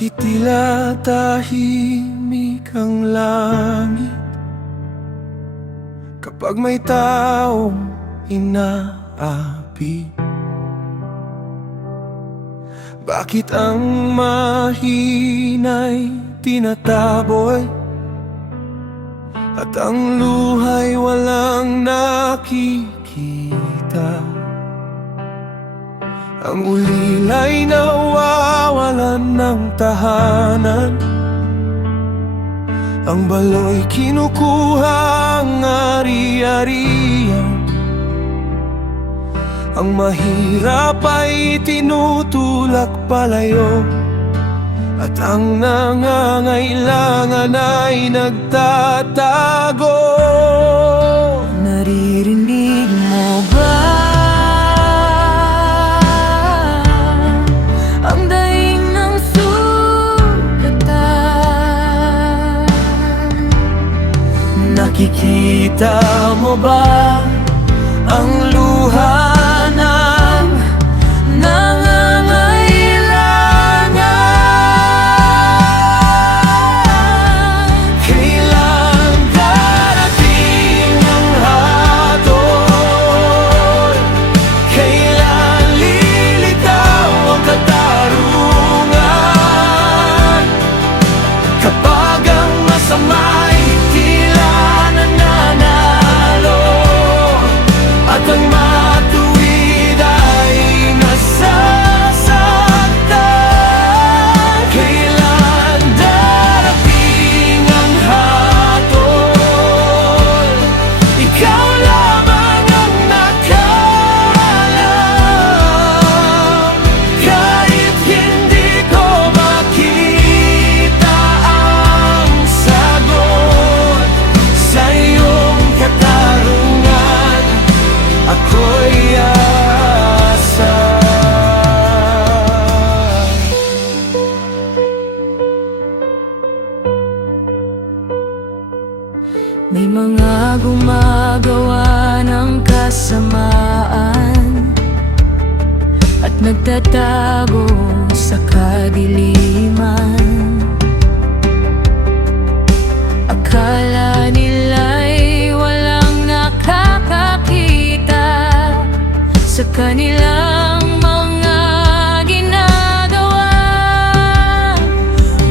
Bakit tila tahimik ang langit kapag may taong inaapi? Bakit ang mahina'y tinataboy at ang luha'y walang nakikita? Ang ulila'y nawawalan ng tahanan, ang balo'y kinukuha ang ari-arian, ang mahirap ay tinutulak palayo, at ang nangangailangan ay nagtatago. Naririnig mo ba ang daing ng sugatan? Nakikita mo ba ang luha ng nangangailangan? Kailan darating ang hatol? Kailan lilitaw ang katarungan? Kapag ang masama'y tila nananalo at ang matuwid ay nasasaktan, kailan darating ang hatol? Ikaw lamang ang nakaalam, kahit hindi ko makita ang sagot sa iyong katarungan. Ako'y asa. May mga gumagawa ng kasamaan at nagtatago sa kadiliman. Akala nila'y walang nakakakita sa kanilang mga ginagawa.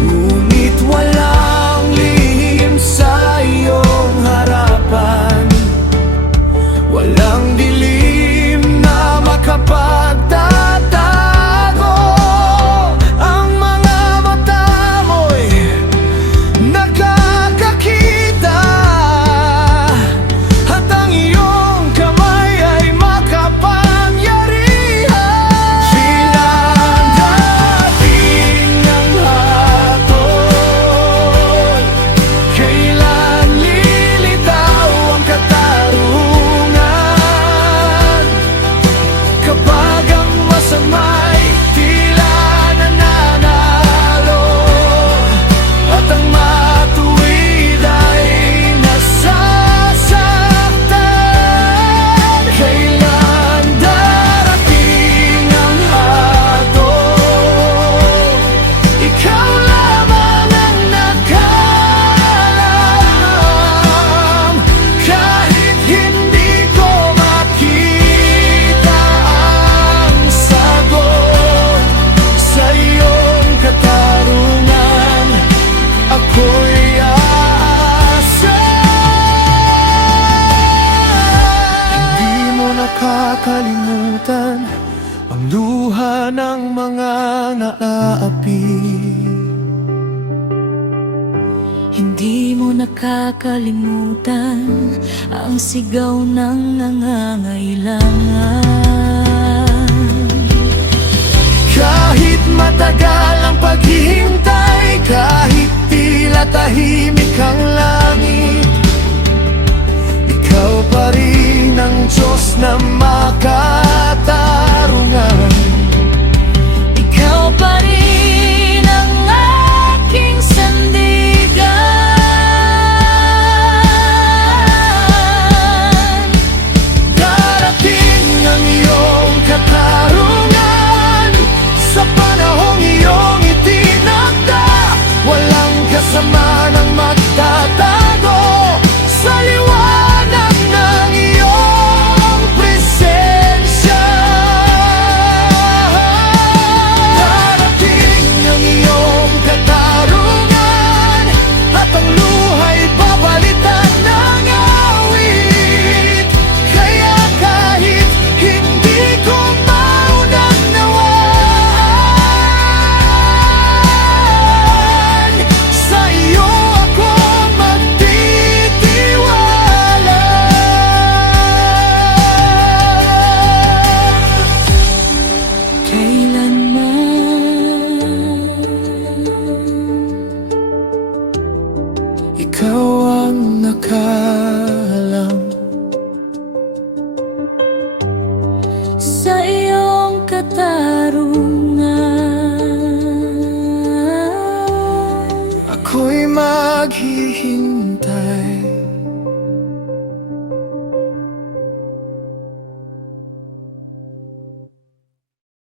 Ngunit walang lihim sa iyong harapan, walang dilim na makapagtatago. Ang mga mata mo'y nakakakita, at ang iyong kamay ay makapangyarihan. Kailan darating ang hatol? Kailan lilitaw ang katarungan? Kapag ang masama'y tila nananalo at ang matuwid ay nasasaktan, kailan darating ang hatol? Ikaw lamang ang nakaalam, kahit hindi ko makita ang sagot sa iyong katarungan. Ako'y aasa. Hindi mo nakakalimutan ang luha ng mga naaapi. Hindi mo nakakalimutan ang sigaw ng nangangailangan. Kahit matagal ang paghihintay, kahit tila tahimik ang langit, ikaw pa rin ang Diyos na makatarungan. Ikaw pa rin ang aking sandigan. Darating ang iyong katarungan sa panahong iyong itinakda. ikaw ang nakaalam. Sa iyong katarungan